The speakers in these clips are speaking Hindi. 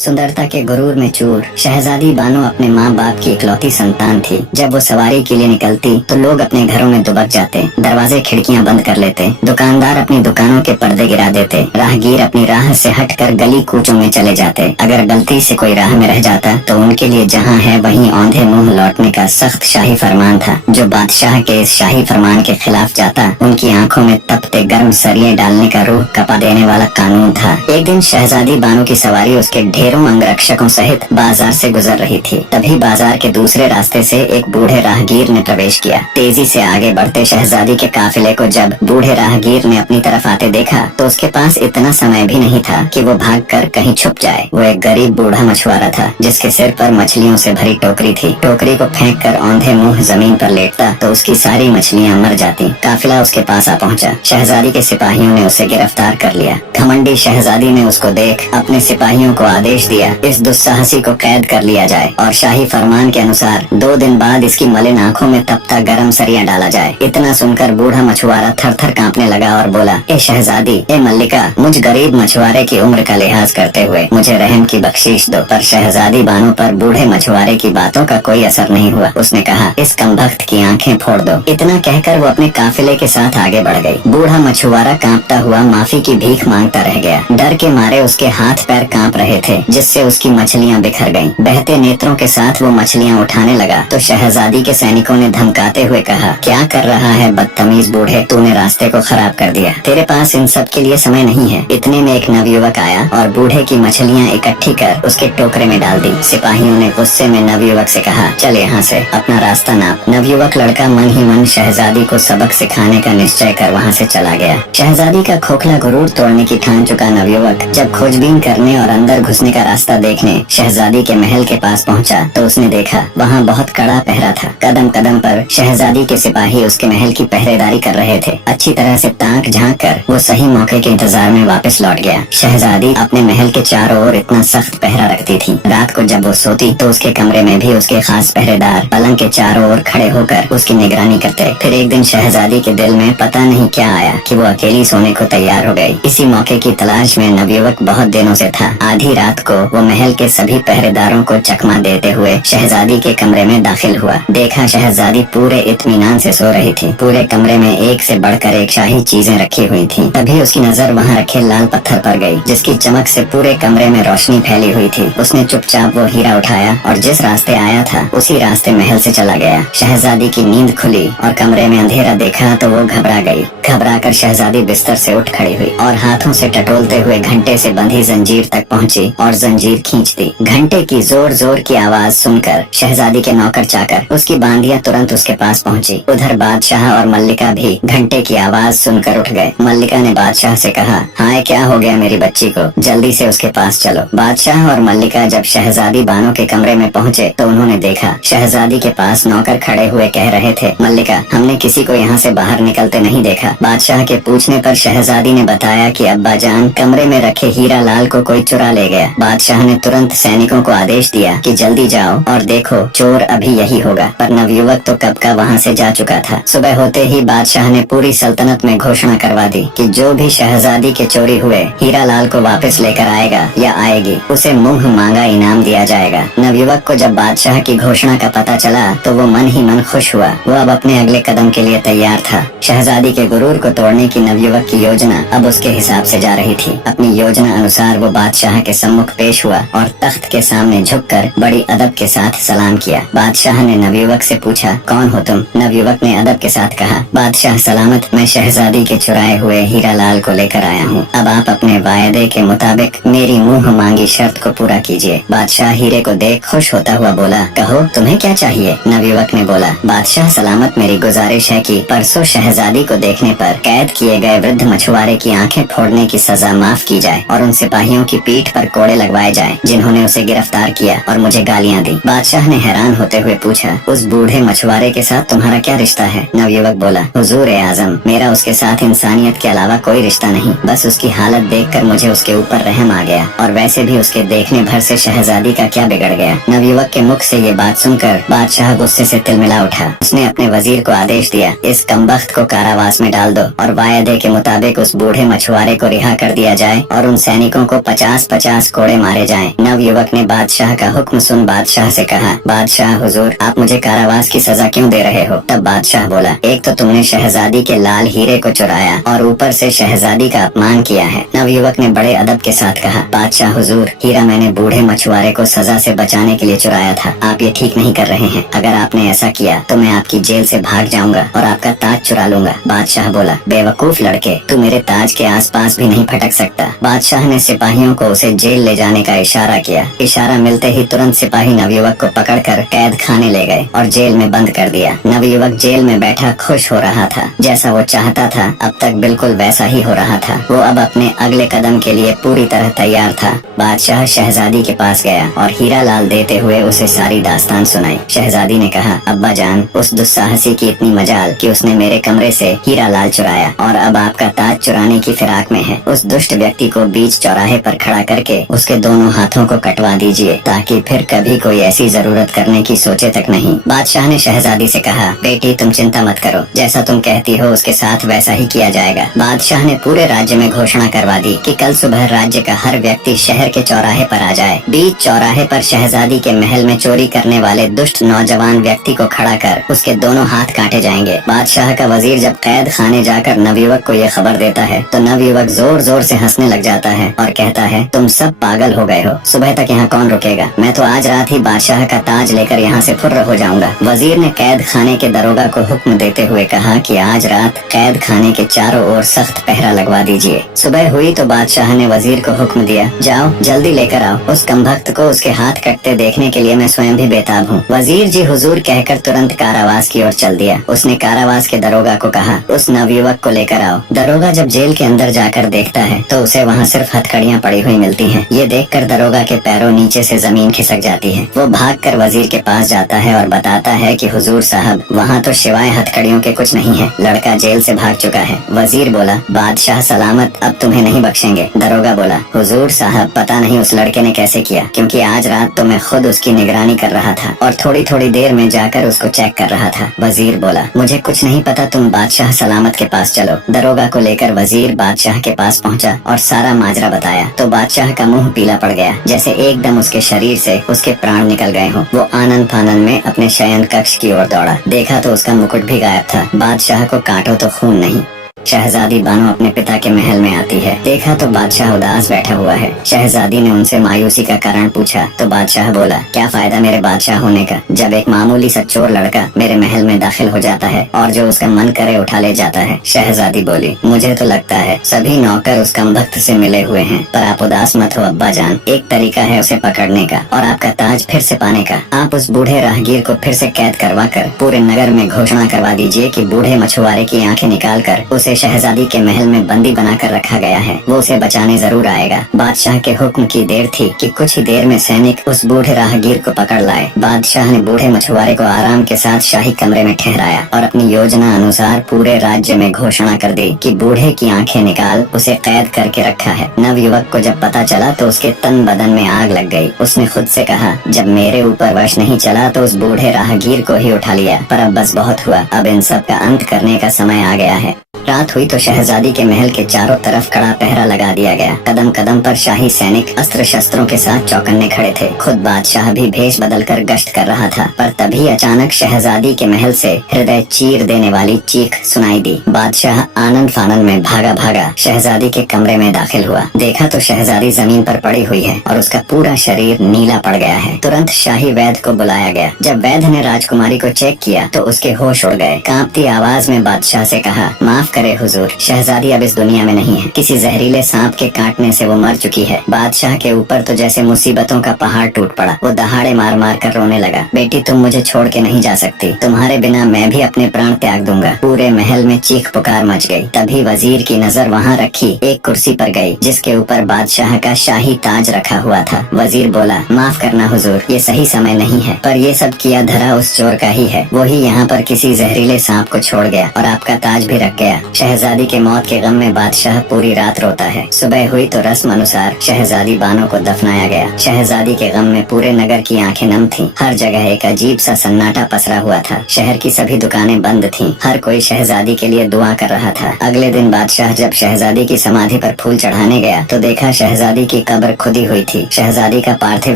सुंदरता के गुरूर में चूर शहजादी बानो अपने माँ बाप की इकलौती संतान थी। जब वो सवारी के लिए निकलती तो लोग अपने घरों में दुबक जाते, दरवाजे खिड़कियाँ बंद कर लेते, दुकानदार अपनी दुकानों के पर्दे गिरा देते, राहगीर अपनी राह से हटकर गली कूचों में चले जाते। अगर गलती से कोई राह में रह जाता तो उनके लिए जहाँ है वहीं औंधे मुंह लौटने का सख्त शाही फरमान था। जो बादशाह के इस शाही फरमान के खिलाफ जाता उनकी आंखों में तपते गर्म सरिये डालने का रूह कपा देने वाला कानून था। एक दिन शहजादी बानो की सवारी उसके ढेरों अंगरक्षकों सहित बाजार से गुजर रही थी। तभी बाजार के दूसरे रास्ते से एक बूढ़े राहगीर ने प्रवेश किया। तेजी से आगे बढ़ते शहजादी के काफिले को जब बूढ़े राहगीर ने अपनी तरफ आते देखा तो उसके पास इतना समय भी नहीं था कि वो भागकर कहीं छुप जाए। वो एक गरीब बूढ़ा मछुआरा था जिसके सिर पर मछलियों से भरी टोकरी थी। टोकरी को फेंक कर औंधे मुंह जमीन पर लेटता तो उसकी सारी मछलियाँ मर जाती। काफिला उसके पास आ पहुँचा। शहजादी के सिपाहियों ने उसे गिरफ्तार कर लिया। घमंडी शहजादी ने उसको देख अपने सिपाहियों को आदेश दिया, इस दुस्साहसी को कैद कर लिया जाए और शाही फरमान के अनुसार 2 दिन बाद इसकी मलिन आंखों में तपता गरम सरिया डाला जाए। इतना सुनकर बूढ़ा मछुआरा थर थर कांपने लगा और बोला, ए शहजादी, ए मल्लिका, मुझ गरीब मछुआरे की उम्र का लिहाज करते हुए मुझे रहम की बख्शीश दो। पर शहजादी बानो पर बूढ़े मछुआरे की बातों का कोई असर नहीं हुआ। उसने कहा, इस कमबख्त की आंखें फोड़ दो। इतना कहकर वो अपने काफिले के साथ आगे बढ़ गई। बूढ़ा मछुआरा कांपता हुआ माफी की भीख मांगता रह गया। डर के मारे उसके हाथ पैर कांप रहे थे, जिससे उसकी मछलियाँ बिखर गईं। बहते नेत्रों के साथ वो मछलियाँ उठाने लगा तो शहजादी के सैनिकों ने धमकाते हुए कहा, क्या कर रहा है बदतमीज बूढ़े, तूने रास्ते को खराब कर दिया, तेरे पास इन सब के लिए समय नहीं है। इतने में एक नवयुवक आया और बूढ़े की मछलियाँ इकट्ठी कर उसके टोकरे में डाल दी। सिपाहियों ने गुस्से में नवयुवक से कहा, चल यहाँ से, अपना रास्ता नाप। नवयुवक लड़का मन ही मन शहजादी को सबक सिखाने का निश्चय कर वहाँ से चला गया। शहजादी का खोखला गुरूर तोड़ने की ठान चुका नवयुवक जब खोजबीन करने और अंदर घुसने का रास्ता देखने शहजादी के महल के पास पहुंचा तो उसने देखा वहाँ बहुत कड़ा पहरा था। कदम कदम पर शहजादी के सिपाही उसके महल की पहरेदारी कर रहे थे। अच्छी तरह से ताक झांक कर वो सही मौके के इंतजार में वापस लौट गया। शहजादी अपने महल के चारों ओर इतना सख्त पहरा रखती थी। रात को जब वो सोती तो उसके कमरे में भी उसके खास पहरेदार पलंग के चारों ओर खड़े होकर उसकी निगरानी करते। फिर एक दिन शहजादी के दिल में पता नहीं क्या आया कि वो अकेली सोने को तैयार हो गई। इसी मौके की तलाश में नवयुवक बहुत दिनों से था। आधी रात को वो महल के सभी पहरेदारों को चकमा देते हुए शहजादी के कमरे में दाखिल हुआ। देखा शहजादी पूरे इत्मीनान से सो रही थी। पूरे कमरे में एक से बढ़कर एक शाही चीजें रखी हुई थी। तभी उसकी नजर वहाँ रखे लाल पत्थर पर गई, जिसकी चमक से पूरे कमरे में रोशनी फैली हुई थी। उसने चुपचाप वो हीरा उठाया और जिस रास्ते आया था उसी रास्ते महल से चला गया। शहजादी की नींद खुली और कमरे में अंधेरा देखा तो वो घबरा गई। घबरा कर शहजादी बिस्तर से उठ खड़ी हुई और हाथों से टटोलते हुए घंटे से बंधी जंजीर तक पहुंची और जंजीर खींच दी। घंटे की जोर जोर की आवाज सुनकर शहजादी के नौकर चाकर उसकी बांदियां तुरंत उसके पास पहुंची। उधर बादशाह और मल्लिका भी घंटे की आवाज सुनकर उठ गए। मल्लिका ने बादशाह से कहा, हाय, क्या हो गया मेरी बच्ची को, जल्दी से उसके पास चलो। बादशाह और मल्लिका जब शहजादी बानो के कमरे में पहुंचे तो उन्होंने देखा शहजादी के पास नौकर खड़े हुए कह रहे थे, मल्लिका, हमने किसी को यहाँ से बाहर निकलते नहीं देखा। बादशाह के पूछने पर शहजादी ने बताया कि अब्बाजान, कमरे में रखे हीरा लाल को कोई चुरा ले गया। बादशाह ने तुरंत सैनिकों को आदेश दिया कि जल्दी जाओ और देखो, चोर अभी यही होगा। पर नवयुवक तो कब का वहाँ से जा चुका था। सुबह होते ही बादशाह ने पूरी सल्तनत में घोषणा करवा दी कि जो भी शहजादी के चोरी हुए हीरा लाल को वापस लेकर आएगा या आएगी उसे मुंह मांगा इनाम दिया जाएगा। नवयुवक को जब बादशाह की घोषणा का पता चला तो वो मन ही मन खुश हुआ। वो अब अपने अगले कदम के लिए तैयार था। शहजादी के गुरूर को तोड़ने की नवयुवक की योजना अब उसके हिसाब से जा रही थी। अपनी योजना अनुसार वो बादशाह के सम्मुख पेश हुआ और तख्त के सामने झुककर बड़ी अदब के साथ सलाम किया। बादशाह ने नवयुवक से पूछा, कौन हो तुम? नवयुवक ने अदब के साथ कहा, बादशाह सलामत, मैं शहजादी के चुराए हुए हीरा लाल को लेकर आया हूँ। अब आप अपने वायदे के मुताबिक मेरी मुंह मांगी शर्त को पूरा कीजिए। बादशाह हीरे को देख खुश होता हुआ बोला, कहो तुम्हें क्या चाहिए? नवयुवक ने बोला, बादशाह सलामत, मेरी गुजारिश है कि परसों शहजादी को देखने पर कैद किए गए वृद्ध मछुआरे की आंखें फोड़ने की सजा माफ की जाए और उन सिपाहियों की पीठ पर कोड़े लगवाए जाए जिन्होंने उसे गिरफ्तार किया और मुझे गालियाँ दी। बादशाह ने हैरान होते हुए पूछा, उस बूढ़े मछुआरे के साथ तुम्हारा क्या रिश्ता है? नवयुवक बोला, हुजूर ए आजम, मेरा उसके साथ इंसानियत के अलावा कोई रिश्ता नहीं। बस उसकी हालत देखकर मुझे उसके ऊपर रहम आ गया और वैसे भी उसके देखने भर से शहजादी का क्या बिगड़ गया। नवयुवक के मुख से ये बात सुनकर बादशाह गुस्से से तिलमिला उठा। उसने अपने वजीर को आदेश दिया, इस कमबख्त को कारावास में डाल दो और वायदे के मुताबिक उस बूढ़े मछुआरे को रिहा कर दिया जाए और उन सैनिकों को 50-50 कोड़े कोड़े मारे जाएं। नवयुवक ने बादशाह का हुक्म सुन बादशाह से कहा, बादशाह हुजूर, आप मुझे कारावास की सजा क्यों दे रहे हो? तब बादशाह बोला, एक तो तुमने शहजादी के लाल हीरे को चुराया और ऊपर से शहजादी का अपमान किया है। नवयुवक ने बड़े अदब के साथ कहा, बादशाह हुजूर, हीरा मैंने बूढ़े मछुआरे को सजा से बचाने के लिए चुराया था। आप ये ठीक नहीं कर रहे हैं। अगर आपने ऐसा किया तो मैं आपकी जेल से भाग जाऊंगा और आपका ताज चुरा लूंगा। बादशाह बोला, बेवकूफ लड़के, तू मेरे ताज के आसपास भी नहीं फटक सकता। बादशाह ने सिपाहियों को उसे जेल ले जाने का इशारा किया। इशारा मिलते ही तुरंत सिपाही नवयुवक को पकड़कर कैद खाने ले गए और जेल में बंद कर दिया। नवयुवक जेल में बैठा खुश हो रहा था। जैसा वो चाहता था अब तक बिल्कुल वैसा ही हो रहा था। वो अब अपने अगले कदम के लिए पूरी तरह तैयार था। बादशाह शहजादी के पास गया और हीरा लाल देते हुए उसे सारी दास्तान सुनाई। शहजादी ने कहा, अब्बा जान, उस दुस्साहसी की इतनी मजाल कि उसने मेरे कमरे से हीरा लाल चुराया और अब आपका ताज चुराने की फिराक में है। उस दुष्ट व्यक्ति को बीच चौराहे पर खड़ा करके उसके दोनों हाथों को कटवा दीजिए ताकि फिर कभी कोई ऐसी जरूरत करने की सोचे तक नहीं। बादशाह ने शहजादी से कहा, बेटी तुम चिंता मत करो, जैसा तुम कहती हो उसके साथ वैसा ही किया जाएगा। बादशाह ने पूरे राज्य में घोषणा करवा दी कि कल सुबह राज्य का हर व्यक्ति शहर के चौराहे पर आ जाए। बीच चौराहे पर शहजादी के महल में चोरी करने वाले दुष्ट नौजवान व्यक्ति को खड़ा कर उसके दोनों हाथ काटे जाएंगे। बादशाह का वजीर जब कैद खाने जाकर नवयुवक को ये खबर देता है तो नवयुवक जोर जोर से हंसने लग जाता है और कहता है, तुम सब पागल हो गए हो, सुबह तक यहाँ कौन रुकेगा? मैं तो आज रात ही बादशाह का ताज लेकर यहाँ से फुर्र हो जाऊंगा। वजीर ने कैद खाने के दरोगा को हुक्म देते हुए कहा कि आज रात कैद खाने के चारों ओर सख्त पहरा लगवा दीजिए। सुबह हुई तो बादशाह ने वजीर को हुक्म दिया, जाओ जल्दी लेकर आओ, उस कमबख्त को उसके हाथ कटते देखने के लिए मैं स्वयं भी बेताब हूँ। वजीर जी हुजूर कहकर तुरंत कारावास की ओर चल दिया। उसने कारावास के दरोगा को कहा, उस नवयुवक को लेकर आओ। दरोगा जब जेल के अंदर जाकर देखता है तो उसे वहाँ सिर्फ हथकड़ियाँ पड़ी हुई मिलती हैं। ये देखकर दरोगा के पैरों नीचे से जमीन खिसक जाती है। वो भागकर वजीर के पास जाता है और बताता है कि हुजूर साहब, वहाँ तो सिवाय हथकड़ियों के कुछ नहीं है, लड़का जेल से भाग चुका है। वजीर बोला, बादशाह सलामत, अब तुम्हें नहीं बख्शेंगे। दरोगा बोला, हुजूर साहब, पता नहीं उस लड़के ने कैसे किया, क्योंकि आज रात तो मैं खुद उसकी निगरानी कर रहा था और थोड़ी थोड़ी देर में जाकर उसको चेक कर रहा था। वजीर बोला, मुझे कुछ नहीं पता, तुम बादशाह सलामत के पास चलो। दरोगा को लेकर वजीर बादशाह के पास पहुंचा और सारा माजरा बताया तो बादशाह का मुंह पीला पड़ गया, जैसे एकदम उसके शरीर से उसके प्राण निकल गए हों। वो आनंद फानंद में अपने शयन कक्ष की ओर दौड़ा। देखा तो उसका मुकुट भी गायब था। बादशाह को काटो तो खून नहीं। शहजादी बानो अपने पिता के महल में आती है। देखा तो बादशाह उदास बैठा हुआ है। शहजादी ने उनसे मायूसी का कारण पूछा तो बादशाह बोला, क्या फायदा मेरे बादशाह होने का, जब एक मामूली सा चोर लड़का मेरे महल में दाखिल हो जाता है और जो उसका मन करे उठा ले जाता है। शहजादी बोली, मुझे तो लगता है सभी नौकर उस कमबख्त से मिले हुए हैं, पर आप उदास मत हो अब्बा जान, एक तरीका है उसे पकड़ने का और आपका ताज फिर से पाने का। आप उस बूढ़े राहगीर को फिर से कैद करवा कर पूरे नगर में घोषणा करवा दीजिए कि बूढ़े मछुआरे की आंखें निकाल कर उसे शहजादी के महल में बंदी बनाकर रखा गया है, वो उसे बचाने जरूर आएगा। बादशाह के हुक्म की देर थी कि कुछ ही देर में सैनिक उस बूढ़े राहगीर को पकड़ लाए। बादशाह ने बूढ़े मछुआरे को आराम के साथ शाही कमरे में ठहराया और अपनी योजना अनुसार पूरे राज्य में घोषणा कर दी कि बूढ़े की आंखें निकाल उसे कैद करके रखा है। नवयुवक को जब पता चला तो उसके तन बदन में आग लग गई। उसने खुद से कहा, जब मेरे ऊपर वश नहीं चला तो उस बूढ़े राहगीर को ही उठा लिया, पर अब बस बहुत हुआ, अब इन सब का अंत करने का समय आ गया है। रात हुई तो शहजादी के महल के चारों तरफ कड़ा पहरा लगा दिया गया। कदम कदम पर शाही सैनिक अस्त्र शस्त्रों के साथ चौकन्ने खड़े थे। खुद बादशाह भी भेष बदलकर गश्त कर रहा था, पर तभी अचानक शहजादी के महल से हृदय चीर देने वाली चीख सुनाई दी। बादशाह आनंद फानंद में भागा भागा शहजादी के कमरे में दाखिल हुआ। देखा तो शहजादी जमीन पर पड़ी हुई है और उसका पूरा शरीर नीला पड़ गया है। तुरंत शाही वैद्य को बुलाया गया। जब वैद्य ने राजकुमारी को चेक किया तो उसके होश उड़ गए। कांपती आवाज में बादशाह से कहा, माफ करे हुजूर, शहजादी अब इस दुनिया में नहीं है, किसी जहरीले सांप के काटने से वो मर चुकी है। बादशाह के ऊपर तो जैसे मुसीबतों का पहाड़ टूट पड़ा। वो दहाड़े मार मार कर रोने लगा, बेटी तुम मुझे छोड़ के नहीं जा सकती, तुम्हारे बिना मैं भी अपने प्राण त्याग दूंगा। पूरे महल में चीख पुकार मच गई। तभी वजीर की नजर वहाँ रखी एक कुर्सी पर गई जिसके ऊपर बादशाह का शाही ताज रखा हुआ था। वजीर बोला, माफ करना हुजूर, ये सही समय नहीं है, पर ये सब किया धरा उस चोर का ही है। वो ही यहाँ पर किसी जहरीले सांप को छोड़ गया और आपका ताज भी रख गया। गया। शहजादी के मौत के गम में बादशाह पूरी रात रोता है। सुबह हुई तो रस्म अनुसार शहजादी बानो को दफनाया गया। शहजादी के गम में पूरे नगर की आंखें नम थीं। हर जगह एक अजीब सा सन्नाटा पसरा हुआ था। शहर की सभी दुकानें बंद थीं। हर कोई शहजादी के लिए दुआ कर रहा था। अगले दिन बादशाह जब शहजादी की समाधि पर फूल चढ़ाने गया तो देखा शहजादी की कब्र खुदी हुई थी। शहजादी का पार्थिव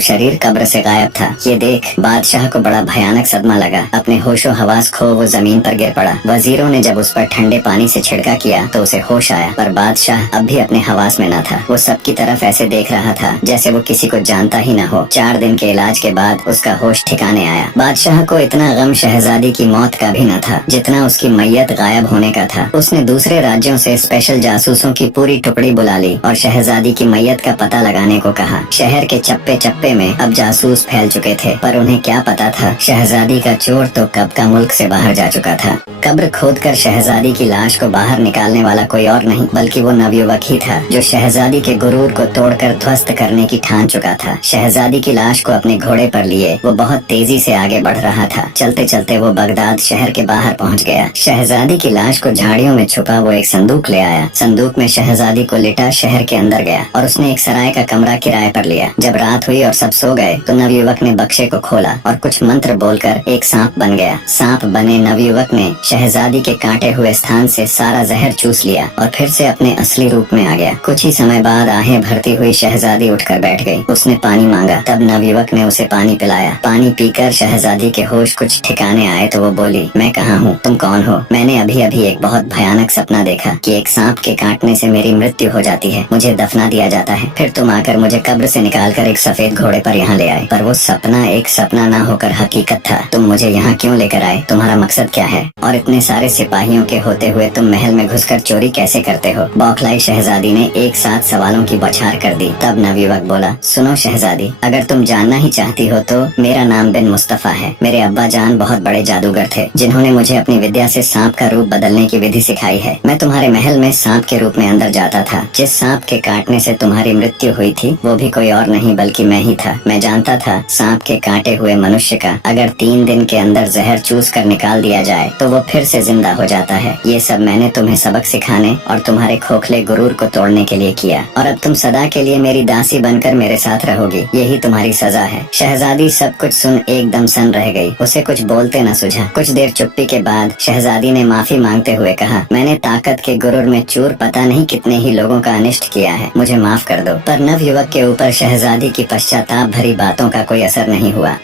शरीर कब्र से गायब था। ये देख बादशाह को बड़ा भयानक सदमा लगा। अपने होशो हवास खो वो जमीन पर गिर पड़ा। वजीरों ने जब उस पर ठंडे पानी से छिड़का किया तो उसे होश आया, पर बादशाह अब भी अपने हवास में न था। वो सबकी तरफ ऐसे देख रहा था जैसे वो किसी को जानता ही न हो। 4 दिन के इलाज के बाद उसका होश ठिकाने आया। बादशाह को इतना गम शहजादी की मौत का भी न था जितना उसकी मैयत गायब होने का था। उसने दूसरे राज्यों से स्पेशल जासूसों की पूरी टुकड़ी बुला ली और शहजादी की मैयत का पता लगाने को कहा। शहर के चप्पे चप्पे में अब जासूस फैल चुके थे, पर उन्हें क्या पता था शहजादी का चोर तो कब का मुल्क से बाहर जा चुका था। कब्र खोदकर शहजादी की लाश को बाहर निकालने वाला कोई और नहीं बल्कि वो नवयुवक ही था जो शहजादी के गुरूर को तोड़कर ध्वस्त करने की ठान चुका था। शहजादी की लाश को अपने घोड़े पर लिए वो बहुत तेजी से आगे बढ़ रहा था। चलते चलते वो बगदाद शहर के बाहर पहुंच गया। शहजादी की लाश को झाड़ियों में छुपा वो एक संदूक ले आया। संदूक में शहजादी को लिटा शहर के अंदर गया और उसने एक सराय का कमरा किराए पर लिया। जब रात हुई और सब सो गए तो नवयुवक ने बक्से को खोला और कुछ मंत्र बोलकर एक सांप बन गया। सांप बने नवयुवक ने शहजादी के काटे हुए स्थान से सारा जहर चूस लिया और फिर से अपने असली रूप में आ गया। कुछ ही समय बाद आहें भरती हुई शहजादी उठकर बैठ गई। उसने पानी मांगा, तब नवयुवक ने उसे पानी पिलाया। पानी पीकर शहजादी के होश कुछ ठिकाने आए तो वो बोली, मैं कहाँ हूँ, तुम कौन हो? मैंने अभी अभी एक बहुत भयानक सपना देखा कि एक सांप के काटने से मेरी मृत्यु हो जाती है, मुझे दफना दिया जाता है, फिर तुम आकर मुझे कब्र से निकालकर एक सफेद घोड़े पर यहाँ ले आए। पर वो सपना एक सपना ना होकर हकीकत था। तुम मुझे यहाँ क्यों लेकर आए? तुम्हारा मकसद क्या है? और इतने सारे सिपाहियों के होते हुए तुम महल में घुसकर चोरी कैसे करते हो? बौखलाई शहजादी ने एक साथ सवालों की बौछार कर दी। तब नवयुवक बोला, सुनो शहजादी, अगर तुम जानना ही चाहती हो तो मेरा नाम बिन मुस्तफा है। मेरे अब्बा जान बहुत बड़े जादूगर थे जिन्होंने मुझे अपनी विद्या से सांप का रूप बदलने की विधि सिखाई है। मैं तुम्हारे महल में सांप के रूप में अंदर जाता था। जिस सांप के काटने से तुम्हारी मृत्यु हुई थी वो भी कोई और नहीं बल्कि मैं ही था। मैं जानता था सांप के काटे हुए मनुष्य का अगर 3 दिन के अंदर जहर चूस कर निकाल दिया जाए तो वो फिर से जिंदा हो जाता है। ये सब मैंने तुम्हें सबक सिखाने और तुम्हारे खोखले गुरूर को तोड़ने के लिए किया और अब तुम सदा के लिए मेरी दासी बनकर मेरे साथ रहोगी। यही तुम्हारी सजा है। शहजादी सब कुछ सुन एकदम सन रह गई। उसे कुछ बोलते न सूझा। कुछ देर चुप्पी के बाद शहजादी ने माफी मांगते हुए कहा, मैंने ताकत के गुरूर में चूर पता नहीं कितने ही लोगों का अनिष्ट किया है, मुझे माफ कर दो। पर नवयुवक के ऊपर शहजादी की पश्चाताप भरी बातों का कोई असर नहीं हुआ।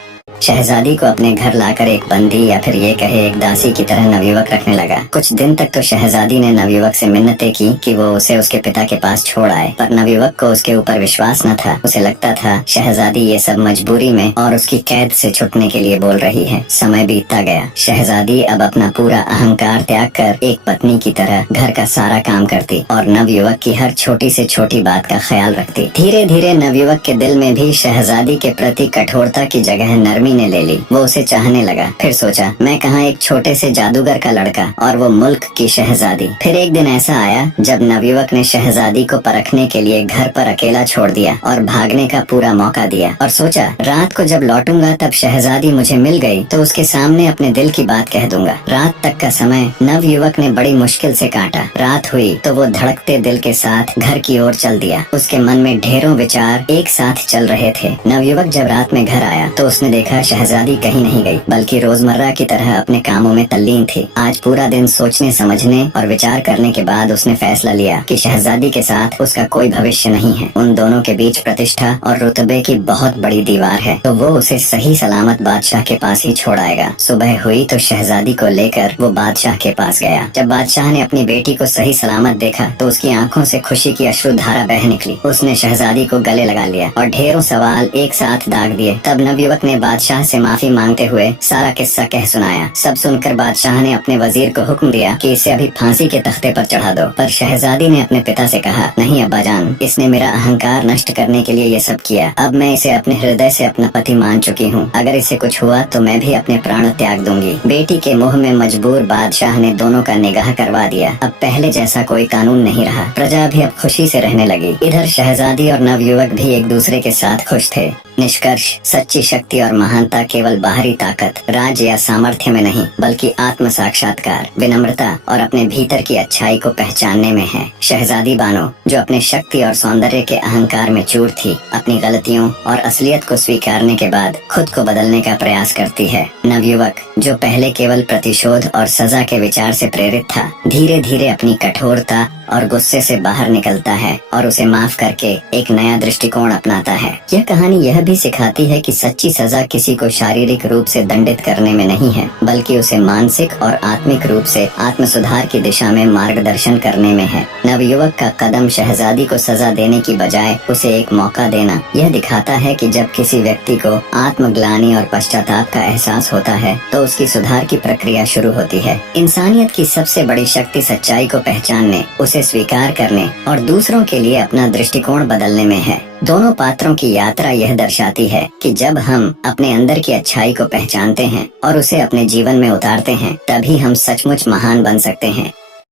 शहजादी को अपने घर लाकर एक बंदी या फिर ये कहे एक दासी की तरह नवयुवक रखने लगा। कुछ दिन तक तो शहजादी ने नवयुवक से मिन्नतें की कि वो उसे उसके पिता के पास छोड़ आए, पर नवयुवक को उसके ऊपर विश्वास न था। उसे लगता था शहजादी ये सब मजबूरी में और उसकी कैद से छुटने के लिए बोल रही है। समय बीतता गया। शहजादी अब अपना पूरा अहंकार त्याग कर एक पत्नी की तरह घर का सारा काम करती और नवयुवक की हर छोटी से छोटी बात का ख्याल रखती। धीरे धीरे नवयुवक के दिल में भी शहजादी के प्रति कठोरता की जगह नरमी ने ले ली। वो उसे चाहने लगा। फिर सोचा, मैं कहाँ एक छोटे से जादूगर का लड़का और वो मुल्क की शहजादी। फिर एक दिन ऐसा आया जब नवयुवक ने शहजादी को परखने के लिए घर पर अकेला छोड़ दिया और भागने का पूरा मौका दिया और सोचा रात को जब लौटूंगा तब शहजादी मुझे मिल गई तो उसके सामने अपने दिल की बात कह दूंगा। रात तक का समय नवयुवक ने बड़ी मुश्किल से काटा। रात हुई तो वो धड़कते दिल के साथ घर की ओर चल दिया। उसके मन में ढेरों विचार एक साथ चल रहे थे। नवयुवक जब रात में घर आया तो उसने देखा शहजादी कहीं नहीं गई बल्कि रोजमर्रा की तरह अपने कामों में तल्लीन थी। आज पूरा दिन सोचने समझने और विचार करने के बाद उसने फैसला लिया कि शहजादी के साथ उसका कोई भविष्य नहीं है। उन दोनों के बीच प्रतिष्ठा और रुतबे की बहुत बड़ी दीवार है तो वो उसे सही सलामत बादशाह के पास ही छोड़ आएगा। सुबह हुई तो शहजादी को लेकर वो बादशाह के पास गया। जब बादशाह ने अपनी बेटी को सही सलामत देखा तो उसकी आंखों से खुशी की अश्रुधारा बह निकली। उसने शहजादी को गले लगा लिया और ढेरों सवाल एक साथ दाग दिए। तब नवयुवक ने बादशाह से माफी मांगते हुए सारा किस्सा कह सुनाया। सब सुनकर बादशाह ने अपने वजीर को हुक्म दिया कि इसे अभी फांसी के तख्ते पर चढ़ा दो। पर शहजादी ने अपने पिता से कहा, नहीं अब्बाजान, इसने मेरा अहंकार नष्ट करने के लिए ये सब किया। अब मैं इसे अपने हृदय से अपना पति मान चुकी हूँ। अगर इसे कुछ हुआ तो मैं भी अपने प्राण त्याग दूंगी। बेटी के मुँह में मजबूर बादशाह ने दोनों का निगाह करवा दिया। अब पहले जैसा कोई कानून नहीं रहा। प्रजा भी अब खुशी से रहने लगी। इधर शहजादी और नवयुवक भी एक दूसरे के साथ खुश थे। निष्कर्ष, सच्ची शक्ति और महानता केवल बाहरी ताकत, राज या सामर्थ्य में नहीं, बल्कि आत्म साक्षात्कार, विनम्रता और अपने भीतर की अच्छाई को पहचानने में है। शहजादी बानो, जो अपने शक्ति और सौंदर्य के अहंकार में चूर थी, अपनी गलतियों और असलियत को स्वीकारने के बाद खुद को बदलने का प्रयास करती है। नवयुवक, जो पहले केवल प्रतिशोध और सजा के विचार से प्रेरित था, धीरे धीरे अपनी कठोरता और गुस्से से बाहर निकलता है और उसे माफ करके एक नया दृष्टिकोण अपनाता है। यह कहानी यह भी सिखाती है कि सच्ची सजा किसी को शारीरिक रूप से दंडित करने में नहीं है, बल्कि उसे मानसिक और आत्मिक रूप से आत्म सुधार की दिशा में मार्गदर्शन करने में है। नवयुवक का कदम शहजादी को सजा देने की बजाय उसे एक मौका देना यह दिखाता है कि जब किसी व्यक्ति को आत्मग्लानि और पश्चाताप का एहसास होता है तो उसकी सुधार की प्रक्रिया शुरू होती है। इंसानियत की सबसे बड़ी शक्ति सच्चाई को पहचानने, उसे स्वीकार करने और दूसरों के लिए अपना दृष्टिकोण बदलने में है। दोनों पात्रों की यात्रा यह दर्शाती है कि जब हम अपने अंदर की अच्छाई को पहचानते हैं और उसे अपने जीवन में उतारते हैं, तभी हम सचमुच महान बन सकते हैं।